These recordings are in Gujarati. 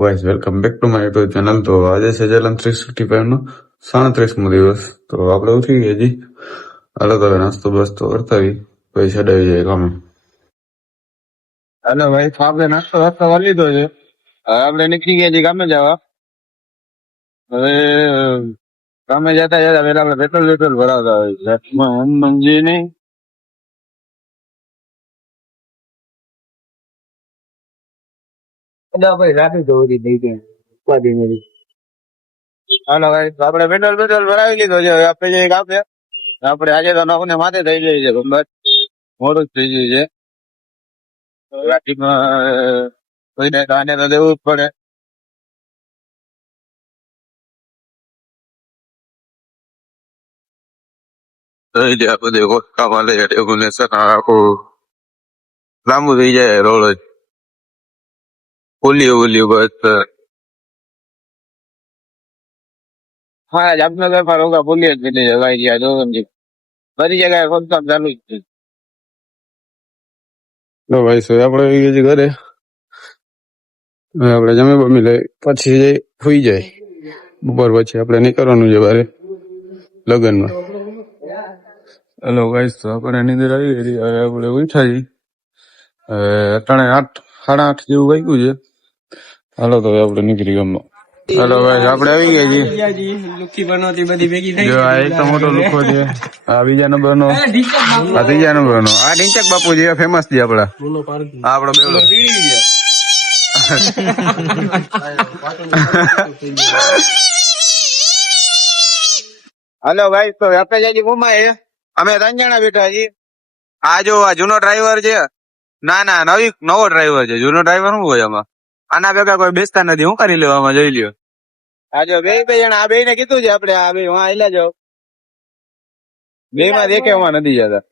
Guys welcome back to my YouTube channel. તો આજે છે જલન 365 નો 37મો દિવસ। તો આપણે ઉઠી ગયા હજી, હાલો તો હવે નાસ્તો બસ્તો કરતા આવી પછી ચડાવી જાય કામે। हेलो भाई तो आपने नाश्तो वास्तो कर लीधो છે। હવે આપણે નીકળી ગયા છીએ કામે જવા। હવે કામે જતા જતા પેલા આપણે પેટ્રોલ ભરાવતા હોય છે। હું મંજી નહીં ભાઈ રાખી દો ઉપાધિ નથી। હાલો ભાઈ તો આપણે પેટ્રોલ ભરાવી લીધો છે। હવે આપણે જઈએ કામે। આપણે આજે તો નોકને માથે થઈ જાય છે, બસ મોડું જ થઈ જાય છે। રાતીમાં કોઈને કાને તો દેવું જ પડે। આ બધે કામ લે ડેકોરેશન આખું લાંબુ થઈ જાય। રોડ જ ઓલિયો બસ। હા જામનગર માં રોગા બોલીએ જ નથી ભાઈ, જ્યાં જો બધી જગ્યાએ ખોદકામ ચાલુ જ છે। તો ભાઈ સો આપણે આવી ગયા છીએ ઘરે। હવે આપણે જમી બમી લઈ પછી જઈ સુઈ જાય। બપોર પછી આપણે નીકળવાનું છે બારે લગ્નમાં। હેલો ગાઈસ, તો આપણે નીંદર આવી ગઈ। હવે આપણે ઉઠ્યા છીએ। અટાણે 8:30 જેવું વાગ્યું છે। હાલો તો હવે આપણે નીકળી ગામમાં। હેલો ભાઈ આપણે આવી ગયા છીએ। જો આ એક તો મોટો લુખો છે, આ બીજા નંબર નો, આ ત્રીજા નંબર નો, આ ઢીંચક બાપુ છે ફેમસ છે આપડા, આપડો બેવડો। हेलो भाई तो આપણે જઈએ મુંબઈ। અમે 3 જણા બેઠા છીએ। આ જો આ જૂનો ડ્રાઈવર છે। ના ના નવો ડ્રાઈવર છે। જૂનો ડ્રાઈવર શું હોય આમાં? આના ભેગા કોઈ બેસતા નથી, શું કરી લેવામાં જોઈ લ્યો। આ જો બે જણા, આ બે ને કીધું છે આપણે, આ બે વાં આયલા જાઓ, બે માં દેખે વાં નથી જતા।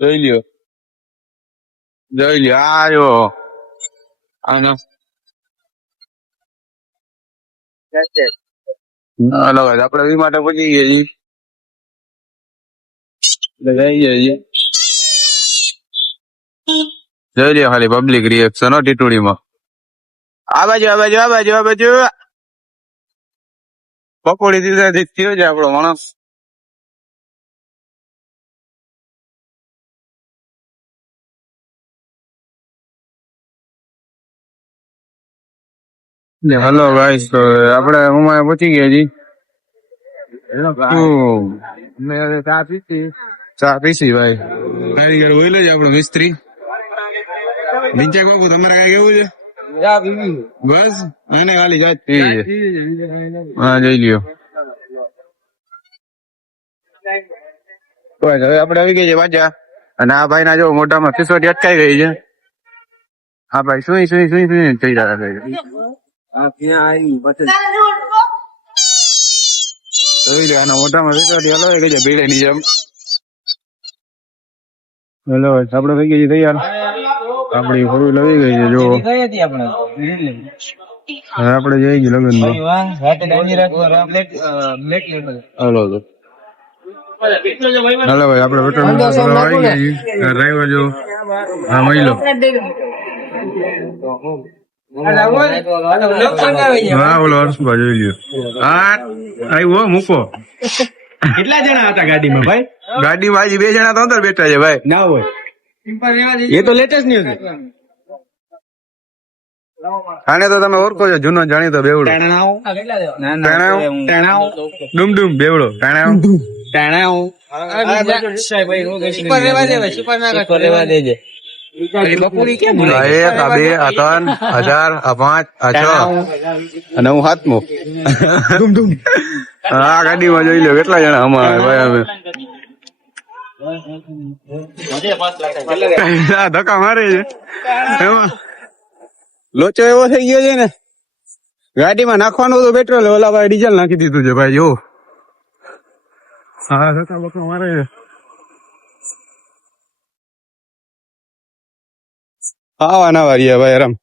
જોઈ લ્યો આ જો આનો હાલો ભાઈ આપણે વી માટે પહોંચી ગયા છીએ। જઈએ જોઈ લ્યો ખાલી પબ્લિક રિએક્શન ટીટુડીમાં। આ બાજુ પકોડી દીધા થયો છે આપણો માણસ। હેલો ગાઈસ, તો આપણે ઉમા પહોંચી ગયા છીએ। ચા પીસી ભાઈ, કારીગર હોય જ આપણો મિસ્ત્રી નીચે બાપુ। તમારે કઈ કેવું છે? બસ એને ખાલી જાત પીવી છે। હા જોઈ લ્યો। બસ હવે આપણે આવી ગયા છે પાછા। અને આ ભાઈ ના જો મોઢામાં સિસોટી અટકાઈ ગઈ છે। હા ભાઈ સુઈ થઈ રહ્યા છે। જોઈ લે આના મોઢામાં સિસોટી હલાવી ગઈ છે ભીડેની જેમ। હેલો આપણે થઈ ગઈ તૈયાર, આપડી ફોર વ્હીલ આવી ગઈ છે। જો હવે આપણે જઈ ગઈ લગ્નમાં। હાલો તો હાલો ભાઈ આપણે પેટ્રોલ આવી ગયા છીએ। ડ્રાઈવર જો હા મહિલો, હા ઓલો હર્ષભા જોઈ લ્યો। હા આવ્યો મૂકો। કેટલા જણા હતા ગાડીમાં ભાઈ? ગાડીમાં હજી 2 જણા તો અંદર બેઠા છે ભાઈ। ના હોય, એ તો લેટેસ્ટ ન્યૂઝ છે। આને તો તમે ઓળખો છો, જૂનો જાણીતો બેવડો ડુમ બેવડો બપોરી કેમ આ 1 આ 2 આ 3 આ 4 આ 5 આ 6 અને હું 7મો। આ ગાડીમાં જોઈ લો કેટલા જણા અમારે ભાઈ। અમે ધક્કા મારે છે એમાં લોચો એવો થઈ ગયો છે ને, ગાડીમાં નાખવાનું હતું પેટ્રોલ, ઓલા ભાઈ ડીઝલ નાખી દીધું છે ભાઈ। જો હા ધક્કા બક્કા મારે છે। આવા ના વારિયા ભાઈ આરામ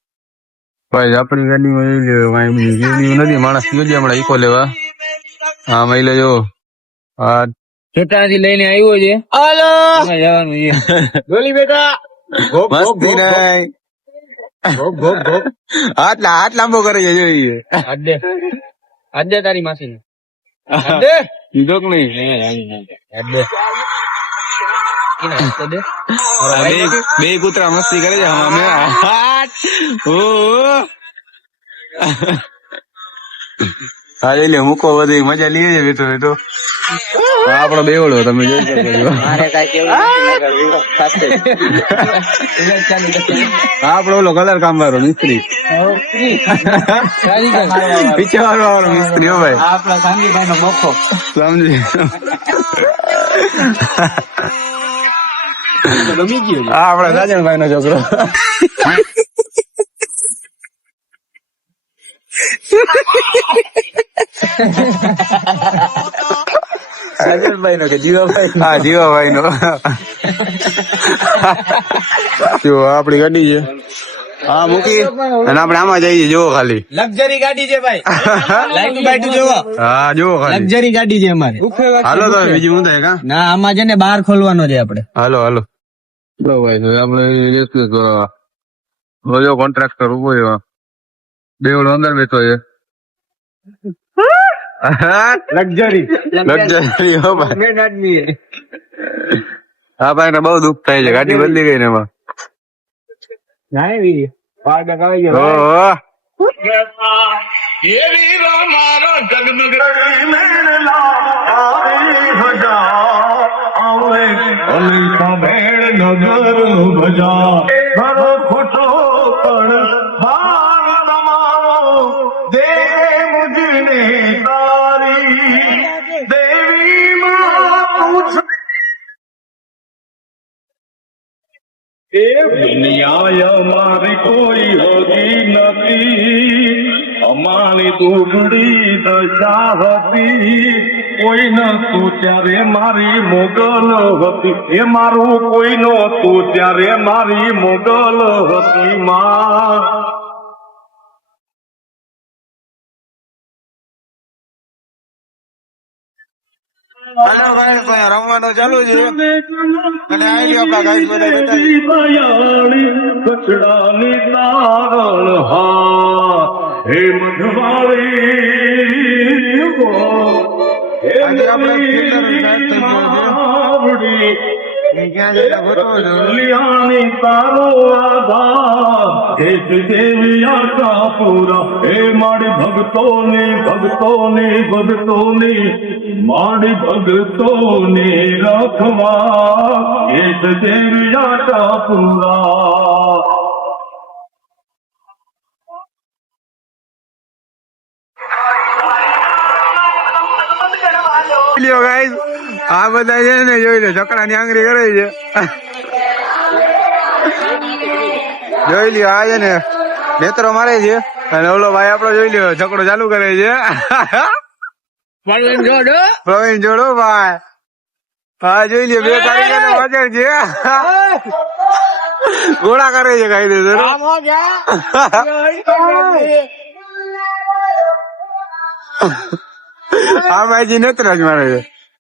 ભાઈ। આપણી ગાડીમાં નથી માણસ ગયો છે હમણાં ઈકો લેવા। હા મહિલા જો હા છોટાથી લઈને આવ્યો છે। હાલો જવાનું છે, બોલી બેટા મસ્તી નહીં। હાથ લાંબો કરે છે જોઈએ અડે તારી માસી ને કીધો કે નહીં બે કૂતરા મસ્તી કરે છે અમે હા એટલે મૂકો બધી મજા લઈએ છે બેઠો બેઠો આપડો બેવડો તમે જોઈ શકો આપડો ઓલો કલર કામ વાળો મિસ્ત્રી પીછે વાળો મિસ્ત્રી હો ભાઈ આપડા સાંગીભાઈ નો બફો સમજી ગમી ગયો આપડા સાજણભાઈ નો છોકરો સાજનભાઈ નો કે જીવાભાઈ હા જીવાભાઈ નો જો આપડી ગાડી છે હા મૂકી અને આપડે આમાં જઈએ જોવો ખાલી લક્ઝરી ગાડી છે ભાઈ લાઈટ બાઈટ જોવો હા જોવો ખાલી લક્ઝરી ગાડી છે અમારે હાલો તો બીજું હું થાય કા ના આમાં છે ને બહાર ખોલવાનો છે આપડે હાલો હાલો ભાઈ તો આપડે રેસ્ક્યુ કરવા બોલો કોન્ટ્રાક્ટર ઉભો છે બેવડો અંદર બેઠો છે લક્ઝરી લક્ઝરી હો ભાઈ મેન આદમી હે હા ભાઈ ને બહુ દુઃખ થાય છે ગાડી બદલી ગઈ ને એમાં ના એવી પાડ કરાઈ ગયો ઓહો દુનિયા અમારી કોઈ હોતી નથી અમારી દુબળી દશા હતી કોઈ નતું ત્યારે મારી મોગલ હતી એ મારું કોઈ નતું ત્યારે મારી મોગલ હતી માં હાલો ભાઈ રમવાનું ચાલુ છે અને આવી આપડા ગાઈસ બધા બેઠા છે. કચડાની તારણ હા હે મધવાળી આજે આપણે ખેતર સાઈડ થઈ ગયો છે. એ ક્યાં જતા ગોઠવો છો? કલ્યાણી તારો આધાર હે દેવી આશા પૂરા હે મારી ભક્તોની ભક્તોની ભક્તોની મારી ભક્તોની રખવા હે દેવી આશા પૂરા લ્યો ગાઈસ આ બધા છે ને જોઈ લો છકડાની આંગળી કરે છે જોઈ લ્યો આ છે ને નેત્રો મારે છે અને ઓલો ભાઈ આપડો જોઈ લ્યો છકડો ચાલુ કરે છે પ્રવીણ જોડો ભાઈ હા જોઈ લ્યો બે કારીગર પાછળ છે ગોળા કરે છે ખાઈ દે હા ભાઈજી નેત્ર જ મારે છે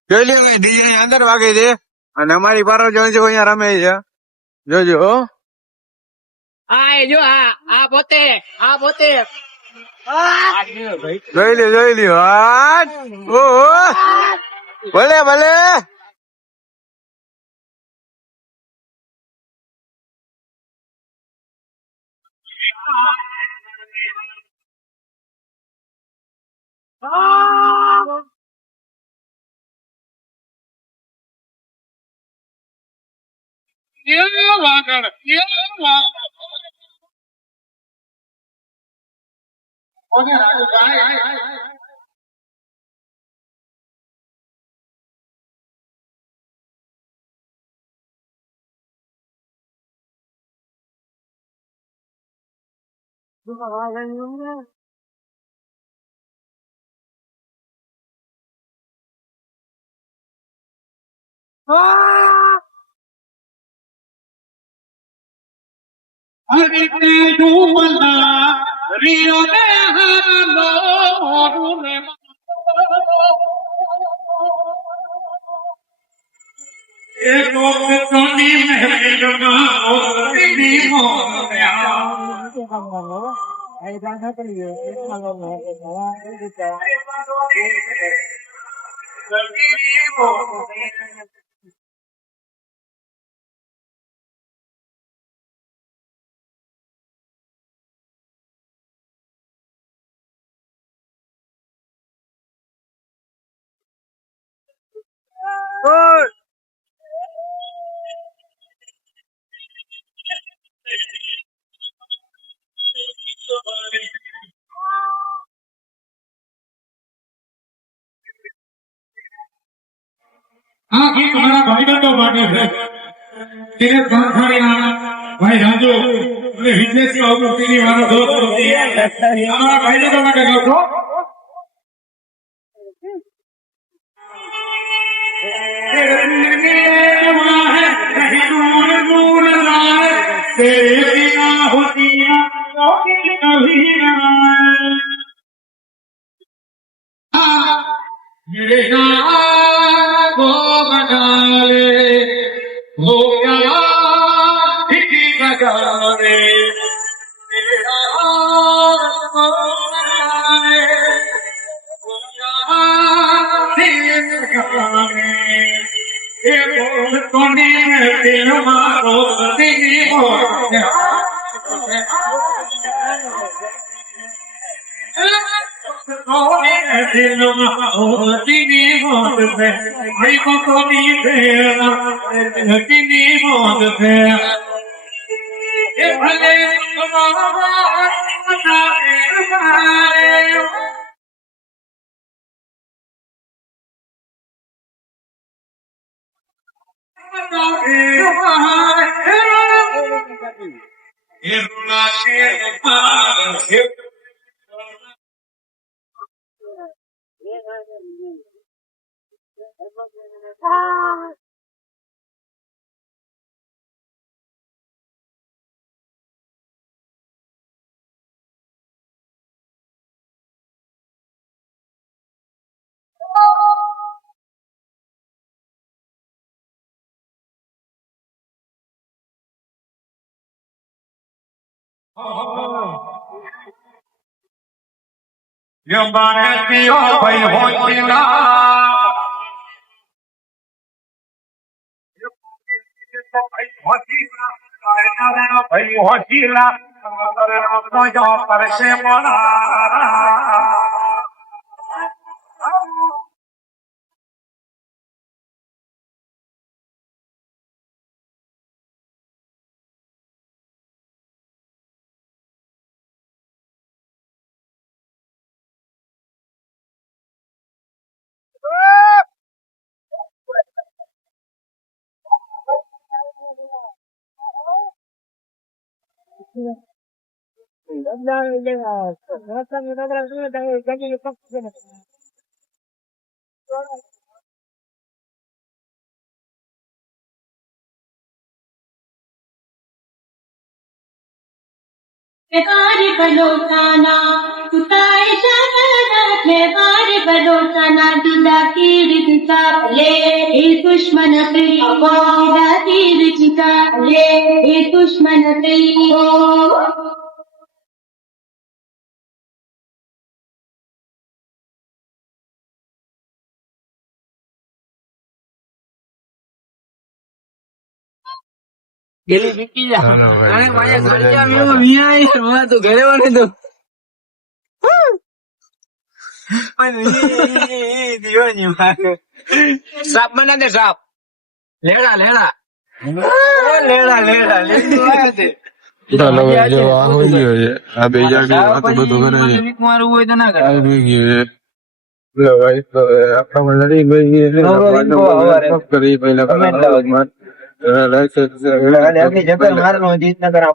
જોઈ લ્યો ભાઈ ડીજે અંદર વાગે છે અને અમારી પારો જો અહીંયા રમે છે જોજો હો જોઈ લ્યો હા ઓહો ભલે ભલે આ ગીત મારા ભાઈબંધો માટે છે. દિનેશ ભાંસાણીયા, ભાઈ રાજુ અને વિદેશી અવૃત્તિની મારો દોસ્ત હતી. અમારા ભાઈબંધો માટે ગાઉં છું. तेरे बिना होती कभी मेरे को बना ले हो गया किसी बजा रे मेरा को बना ले हो गया ये बोल कोने दिल मारो दिली हो दिल मारो दिली मोद पे भाई को कोनी फेरा दिली मोद पे ये भले तुम्हारा Yambane piyo bhai hochila bhai hochila to jo parse mona Kevare balotana, tutae shamana. Kevare balotana, dila kir dita le. E dushman pri, dila kir dita le. E dushman pri. ગેલી મૂકી જા ચાલો ભાઈ, અરે મારે બરાબર. ખર્ચા મેં મિયા હું તો ઘરે વને તો દિયોની મારે સાપ બના દે સાપ લેડા લેડા લેડા લેડા લેડા છે ચાલો ભાઈ, જો આ હોઈ ગયો છે. આ બે જાગી વાતો બધું કરે છે. મારું હોય તો ના કરે આ હોઈ ગયું છે. લો ભાઈ, તો આપણા લડી ગઈ છે. કરી પહેલા કમેન્ટ લાવો. લાઈક આપની જબર મારનો જીત ના કરા